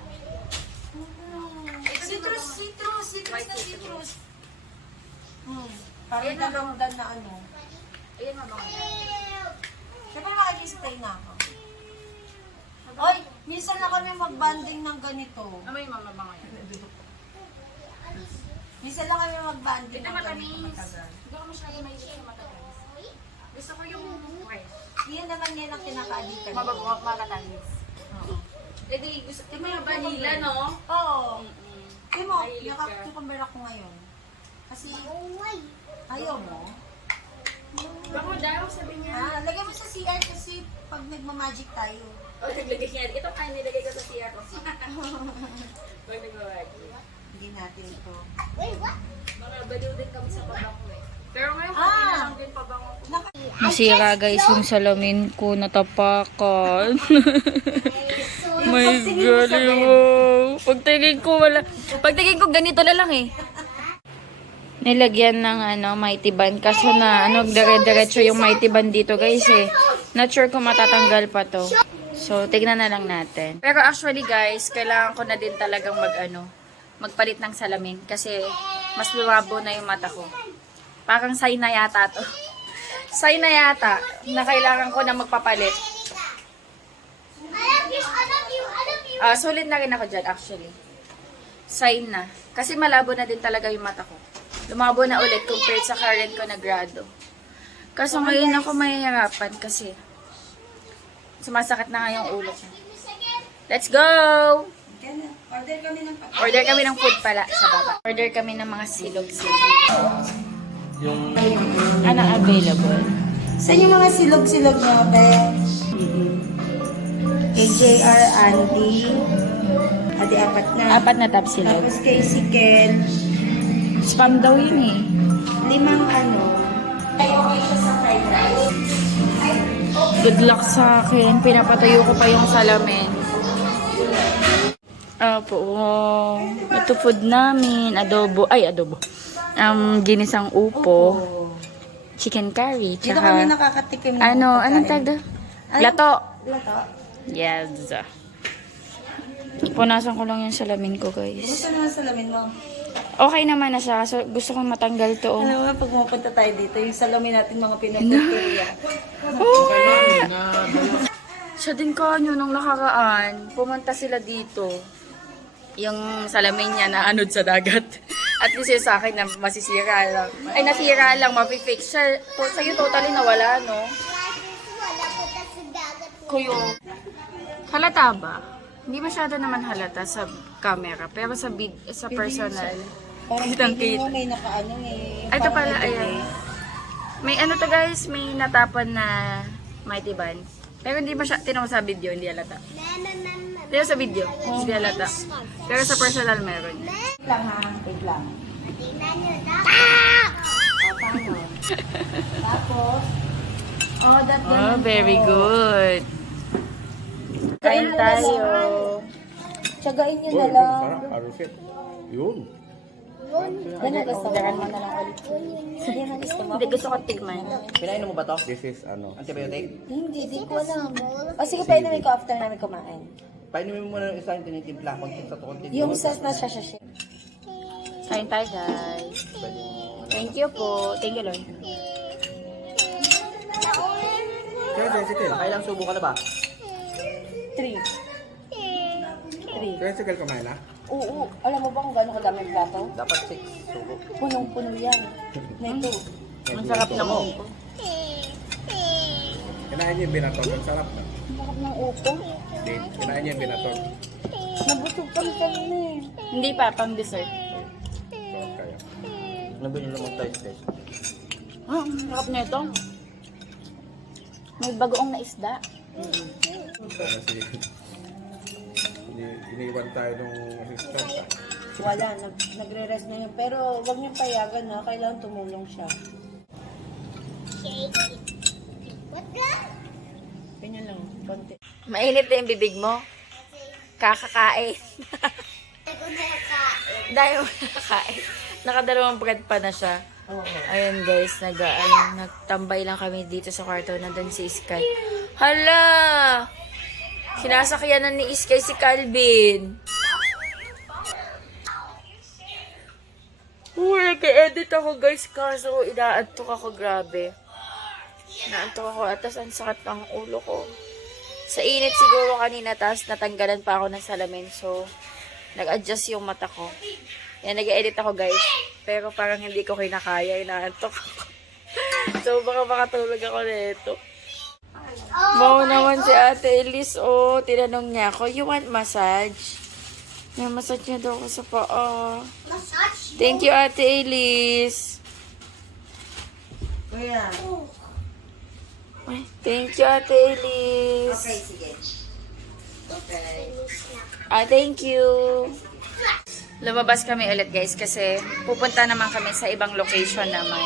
citrus na citrus. Parang dalawang-dan na ano. Ayan, mabango. Siyempre makikistay na ako. Oy, minsan na kami mag-banding ng ganito. Amoy, mabango yan. Minsan lang kami mag-banding Ito ng ganito matamis. matagal. Hindi ko masyado may sa matamis. Gusto ko yung fresh. Iyan naman yan ang kinakaadikan. Mabago, makatamis. Eh di, gusto ko yung vanilla, no? Oo. Di mo, Mahilig ka. nakakukumber ako ngayon. Kasi Oh my. ayaw mo. Bango daw, sabi niya. Lagay mo sa CR kasi pag nagmamagic tayo. O, naglagay niya. Ito kaya nilagay ko sa CR ko. Pag nagmamagi. Hindi natin ito. Wait, what? Mga baliw din kami sa pabango eh. Pero ngayon, Ah! pwede lang din pabango ko. Nasira guys yung salamin ko, natapakan. My God, wow. Pagtingin ko wala. Pagtingin ko ganito na lang eh. Nilagyan ng mighty band kaso na dire-diretso yung mighty band dito guys eh. Not sure kung matatanggal pa to. So, tignan na lang natin. Pero actually guys, kailangan ko na din talagang magpalit ng salamin kasi mas lumabo na yung mata ko. Parang sign na yata to. Sign na yata na kailangan ko na magpapalit. I love you, I love you, I love you. Sulit na rin ako dyan actually. Sign na. Kasi malabo na din talaga yung mata ko. Lumabo na ulit compared sa current ko na grado. Kaso ngayon ako mahihirapan kasi sumasakit na nga yung ulo ko. Let's go! Order kami ng pagkain. Order kami ng food pala sa baba. Order kami ng mga silog-silog. Ano available? Sa inyo mga silog-silog nyo, be? KJR, Andy. Adi, apat na. 4 na top silog. Tapos kay si Ken. Spam daw yun eh. 5 Ay, okay siya sa fried rice. Good luck sa akin. Pinapatayo ko pa yung salamin. Opo. Ito food namin. Adobo. Ay, adobo. Ginisang upo. Chicken curry. Dito kami Tsaka, nakakatikim ng anong tag doon? Lato. Lato? Yes. Punasan ko lang yung salamin ko, guys. Gusto naman salamin mo. Okay naman na siya. So, gusto kong matanggal to. Oh. Alam mo, pag pumunta tayo dito, yung salamin natin mga pinapupuriya. Siya din kanyo nung nakaraan. Pumunta sila dito. Yung salamin niya na anod sa dagat. At least yung sa akin na masisira lang. Ay, nasira lang, mapifix. Siya, sa'yo totally nawala, no? Wala ko ta sa dagat. Kuyo. Halata ba? Hindi masyado naman halata sa camera. Pero sa personal. Parang Kitang feeling kita. mo may nakaano eh. Ay, ito parang pala, may ayan. delay. May ano to guys, may natapon na mighty band. Pero hindi pa siya, tinawag sa video, hindi halata. Pero sa video, hindi halata. Pero sa personal meron. Wait lang ha, wait lang. Tingnan nyo na. O, paano? Tapos, that Oh, very good. Kain tayo. Tsagain nyo na lang. Arusit. Yun. Ano gusto mo? Daran mo na lang ulit. Sige na gusto mo. Hindi, gusto ko tikman. Pinainom mo ba to? This is antibiotic. Hindi, di ko alam. O sige, pwede namin ko after namin kumain. Painumin mo muna ng isa yung tinitimpla. Konti sa to, konti. Yung set na sachet. Kain tayo guys. Thank you po. Thank you Lord. Kaya Jessica, nakailang subo ka na ba? 3. Jessica, kumain na? Oo, alam mo ba kung gano'ng kadami ang plato? Dapat 6 subo. Punong-puno yan. Neto. Ang sarap ng upo. Kinain niyo yung binatog. Ang sarap na. Ang sarap ng upo. Kinain niyo yung binatog. Nabusog kami kanina eh. Hindi pa, pang dessert. Sarap kayo. Nabili naman tayo guys. Ah, ang sarap nito. May bagoong na isda. Kasi iniwan tayo nung assistant. Wala, nagre-rest na yun. Pero wag niyong payagan na, kailangan tumulong siya. Shake it. What that? Ganyan lang, konti. Mainit na yung bibig mo. Kakakain. Ako nakakain. Dahil mo nakakain. Nakadalawang bread pa na siya. Oo. Ayun guys, nagtambay lang kami dito sa kwarto. Nandun si Sky. Hala! Sinasakyanan ni Sky si Calvin. nag-edit ako guys, kaso inaantok ako, grabe. Inaantok ako, at tas ang sakit ng ulo ko. Sa init siguro kanina, tas natanggalan pa ako ng salamin, so nag-adjust yung mata ko. Yan, nag-edit ako guys, pero parang hindi ko kinakaya, inaantok ako. So baka makatulog ako nito. Wow naman si Ate Elise, oh, tinanong niya ako, you want massage? May massage niya daw ako sa paa. Massage? Thank you, Ate Elise. Kuya. Ay, thank you, Ate Elise. Okay, sige. Okay. Thank you. Lumabas kami ulit guys kasi pupunta naman kami sa ibang location naman.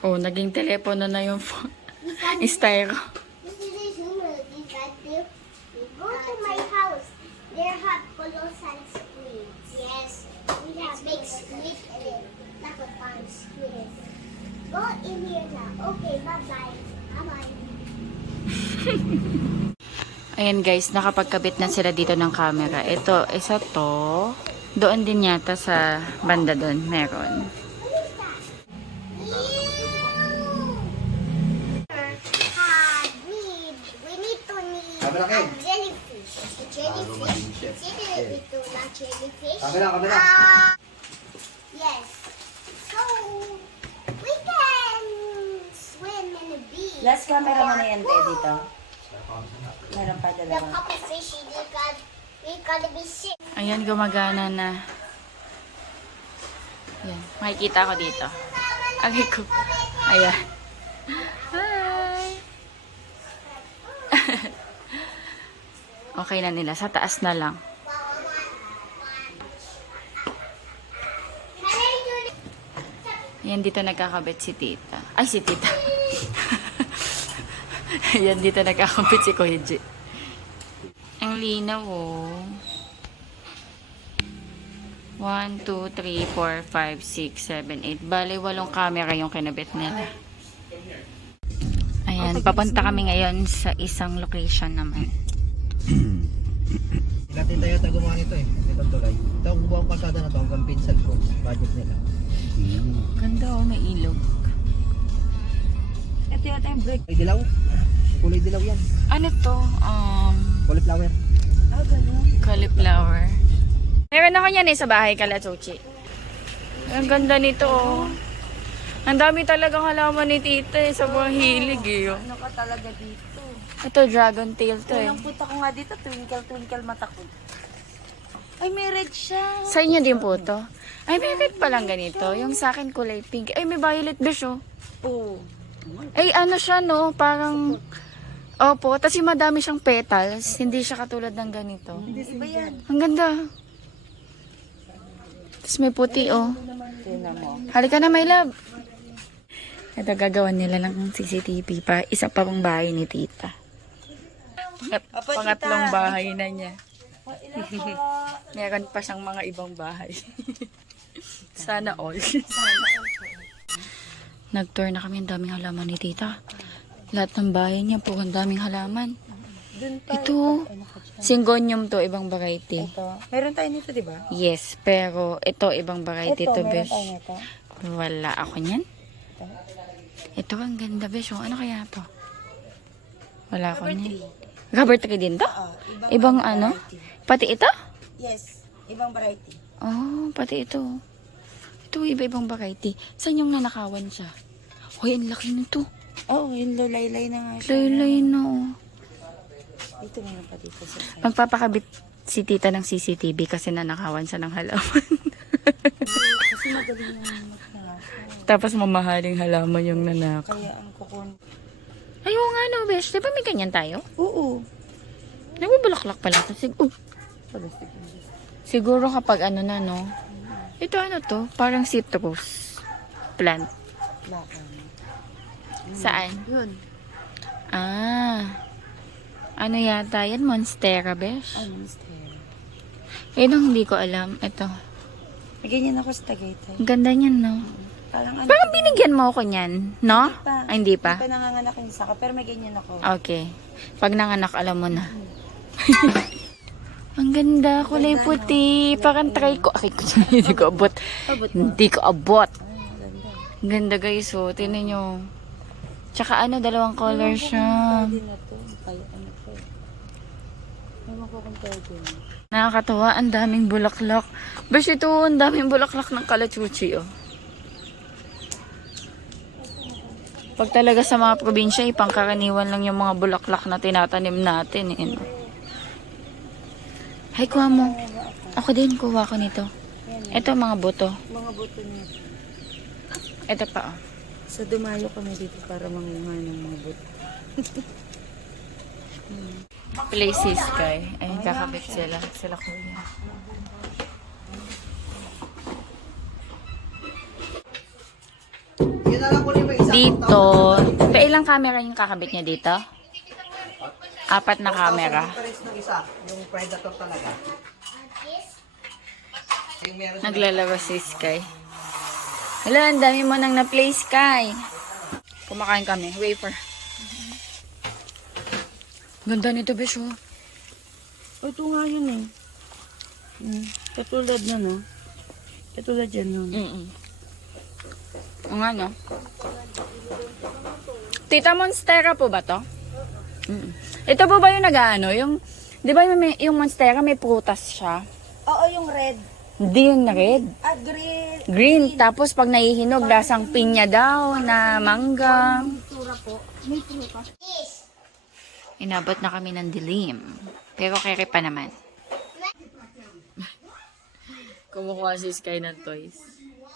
Oh, naging telepono na yung phone. Styro. This is a humor. We go to my house. There have colossal squids. Yes. We have big squid and then like a fun squid. Go in here now. Okay, bye-bye. Bye-bye. Ayan guys, nakapagkabit na sila dito ng camera. Ito, isa to. Doon din yata sa banda doon. Meron. We need to need Camera, a Ken. jellyfish. A jellyfish. Is it ito na jellyfish? Kamera. Yes. So, we can swim in the beach. Last camera mo na yan, Ted, dito. Meron pa The dalawa. pufferfish, we gotta be sick. Ayan, gumagana na. Ayan, makikita ko dito. Agay ko. Ayan. Hi! Okay na nila. Sa taas na lang. Ayan, dito nagkakabit si tita. Ay, si tita. Ayan, dito nagkakabit si Kuya G. Ang linaw, oh. 1, 2, 3, 4, 5, 6, 7, 8. Bale, 8 camera yung kinabit nila. Ayan, papunta kami ngayon sa isang location naman. Natin tayo gumawa nito eh. Itong tulay. Ito ang buong kalsada na to hanggang Pinsal ko. Budget nila. Ganda, oh, may ilog. Ito yata yung break. Ay, dilaw. Kulay dilaw yan. Ano to? Cauliflower. Ah, ganun. Cauliflower. Meron ako yan sa bahay, Kalachuchi. Ang ganda nito, oh. Ang dami talagang halaman ni tita sa mga hilig, eh. Oh. Ano ka talaga dito? Ito, dragon tail to, eh. Unang punta ko nga dito, twinkle mata ko. Ay, may red siya. Sa inyo din po to? Ay, may red palang ganito. Yung sa akin kulay pink. Ay, may violet besh, oh. Oo. Ay, ano siya, no? Parang... Opo, tapos yung madami siyang petals. Hindi siya katulad ng ganito. Iba yan. Ang ganda. Tapos may puti, oh. Tingnan mo. Halika na, my love. Ito, gagawan nila ng CCTV pa. Isa pa pang bahay ni tita. Pangatlong bahay na niya. Meron pa siyang mga ibang bahay. Sana all. Nag-tour na kami. Ang daming halaman ni tita. Lahat ng bahay niya po. Ang daming halaman. Ito. Syngonium to. Ibang variety. Ito. Meron tayo nito, di ba? Yes. Pero ito, ibang variety to, meron besh. tayo nito. Wala ako niyan. Ito, ang ganda, besh. Oh, ano kaya to? Wala ako niyan. Rubber tree din to? Ibang ano? Pati ito? Yes. Ibang variety. Oh, pati ito. Ito, iba-ibang variety. Saan yung nanakawan siya? Hoy, ang laki nito. Oo, yung lulaylay na nga siya. Laylay na, oh. Dito meron pa dito sa side. Magpapakabit si tita ng CCTV kasi nanakawan siya ng halaman. Kasi magaling na magnanakaw. Tapos mamahaling halaman yung nanakaw. Kaya ang kukun. Ay, oo nga, no, besh. Di ba may ganyan tayo? Oo. Nagbubulaklak pala. Kasi, Siguro kapag ano na, no? Ito ano to? Parang citrus plant. Saan? Yun. Ah. Ano yata yan? Monstera, besh? Monstera. Yun ang hindi ko alam. Ito. May ganyan ako sa Tagaytay. Ang ganda niyan, no? Parang ano. Parang binigyan mo ako niyan, no? pa. Ay, hindi pa? Hindi pa nanganganak yung saka, pero may ganyan ako. Okay. Pag nanganak, alam mo na. Ang ganda, kulay Ganda, puti. Parang try ko. Ay, hindi ko abot. Abot mo. Hindi ko abot. Ganda. Ang ganda guys, oh. Tingnan nyo. Tsaka ano, dalawang color siya. Pwede na to. Kaya ano to. Ewan ko kung pwede. Nakakatawa, ang daming bulaklak. Besh, ito, ang daming bulaklak ng kalachuchi, oh. Pag talaga sa mga probinsya, ipangkaraniwan lang yung mga bulaklak na tinatanim natin, eh. No? Hay, kuha mo. Ako din, kuha ko nito. Ito, mga buto. Mga buto niya. Ito pa, oh. So, dumayo kami dito para mangunga ng mga buto. Places kay. Ayun, kakabit sila. Sila kuya. Yun na lang po yung isa. Dito. Ilang camera yung kakabit niya dito? 4 na camera. Interest ng isa, yung Predator talaga. Yung meron Naglalaro si Sky. Hala, ang dami mo nang na-play, Sky. Kumakain kami. Wafer. Ganda nito, Besh, oh. Ito nga yun eh. Katulad na no. Katulad yan yun. Ang ano? Tita Monstera po ba to? Ito po ba yung nag-ano? Yung, di ba yung Monstera may prutas siya? Oo, yung red. Hindi yung na red. Green. Green. Tapos pag nahihinog, lasang pinya daw na mangga. Inabot na kami ng dilim. Pero kere pa naman. Kumukuha si Sky ng toys.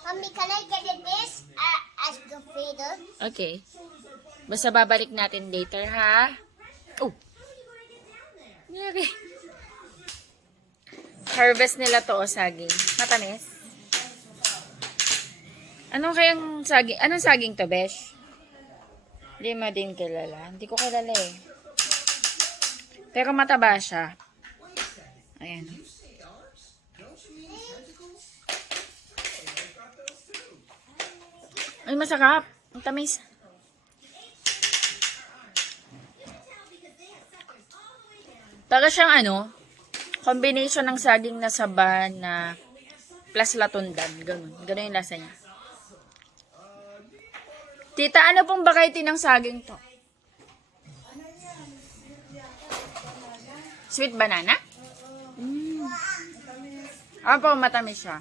Mommy, can I get this as the feeder? Okay. Basta babalik natin later, ha? Oh! Nangyari. Harvest nila to o saging. Matamis. Anong kayang saging? Anong saging to, Besh? Hindi mo din kilala. Hindi ko kilala eh. Pero mataba siya. Ayan. Ay, masarap. Ang tamis. Para siyang ano, combination ng saging na saba na plus latundan. Ganun. Ganun yung lasa niya. Tita, ano pong variety ng saging to? Sweet banana? Ano po, matamis siya.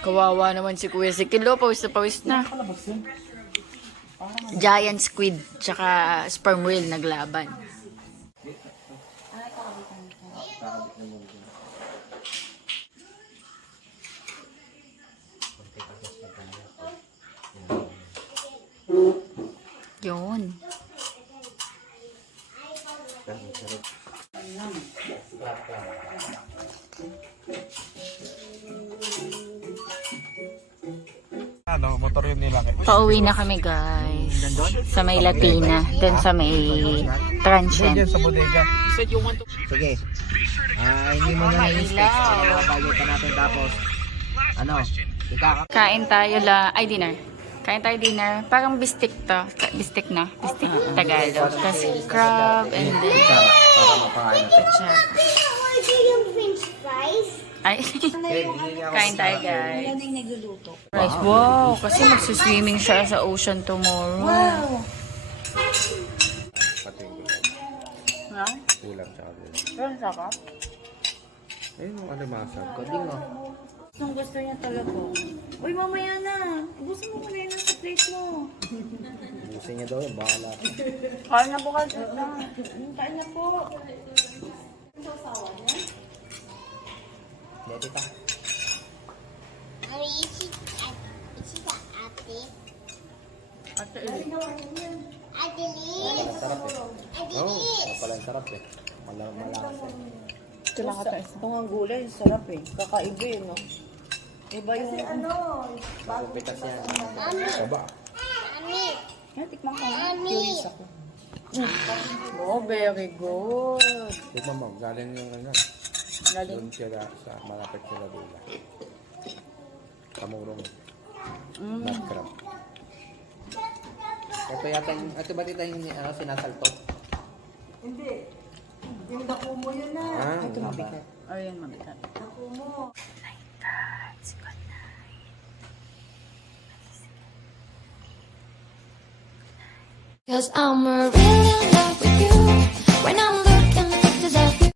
Kawawa naman si Kuya Sikilo. Pawis na pawis na. Giant squid tsaka sperm whale naglaban. Yun. Ano, motor yun nila. Pauwi na kami guys. Sa may Latina. Doon sa may transient. Diyan sa bodega. Sige. Hindi mo na na-inspect. Bago pa natin tapos. Ano? Kain tayo ay dinner. Kain tayo dinner. Parang bistik to. Bistik na. Bistik Tagalog. Tapos crab and then Para mapakain natin. pachar. Order yung french fries. Ay, kain tayo guys. Yan yung nagluluto. Rice. Wow, kasi magsuswimming siya sa ocean tomorrow. Wow! Pati yung Ha? ulam tsaka ulam. Pero sarap. Ayun yung alimasag. Kading ah. Ang gusto niya talaga. Uy, mamaya na. Ubusin mo muna yun sa plate mo. Busin niya daw yun. Bahala. Kain na po kasi. Kain na po. Hindi, tita. Mommy, is it the ate? Ate, Ate Liz. Masarap eh. Ate Oo. Liz. Pala ang sarap eh. Malakas eh. Ito nga gulay, sarap eh. Kakaiba eh, no? Iba yung... Kasi ano, Magupitas yan. Baba. tikman ko. Curious ako. Oh, very good. Tignan mo, galing yung ano. Galing. Doon sila sa malapit sila dula. Kamurong. Nut crab. Ito ba tita yung sinasalto? Hindi. Yung dako mo yun na. Ito mabigat. Ayun, mabigat. Dako mo. Cause I'm really in love with you when I'm